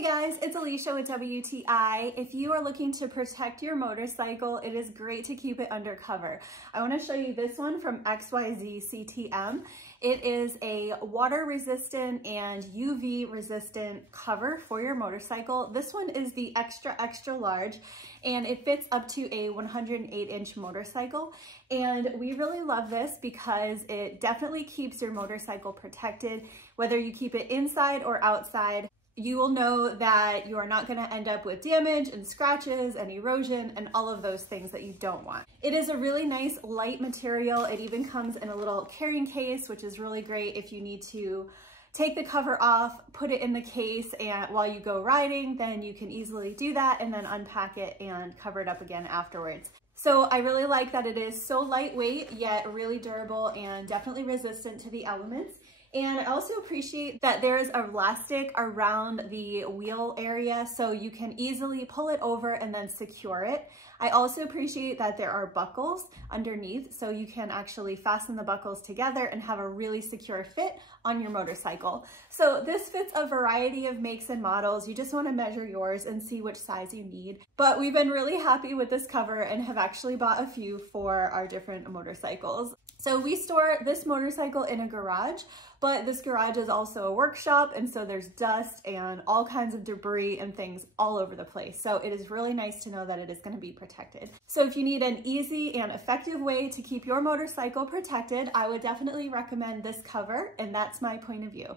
Hey guys, it's Alicia with WTI. If you are looking to protect your motorcycle, it is great to keep it under cover. I want to show you this one from XYZCTEM. It is a water resistant and UV resistant cover for your motorcycle. This one is the extra large and it fits up to a 108-inch motorcycle. And we really love this because it definitely keeps your motorcycle protected, whether you keep it inside or outside. You will know that you are not going to end up with damage and scratches and erosion and all of those things that you don't want. It is a really nice light material. It even comes in a little carrying case, which is really great if you need to take the cover off, put it in the case, and while you go riding, then you can easily do that and then unpack it and cover it up again afterwards. So I really like that it is so lightweight, yet really durable and definitely resistant to the elements. And I also appreciate that there is elastic around the wheel area so you can easily pull it over and then secure it. I also appreciate that there are buckles underneath so you can actually fasten the buckles together and have a really secure fit on your motorcycle. So this fits a variety of makes and models. You just want to measure yours and see which size you need. But we've been really happy with this cover and have actually bought a few for our different motorcycles. So we store this motorcycle in a garage, but this garage is also a workshop, and so there's dust and all kinds of debris and things all over the place. So it is really nice to know that it is going to be protected. So if you need an easy and effective way to keep your motorcycle protected, I would definitely recommend this cover, and that's my point of view.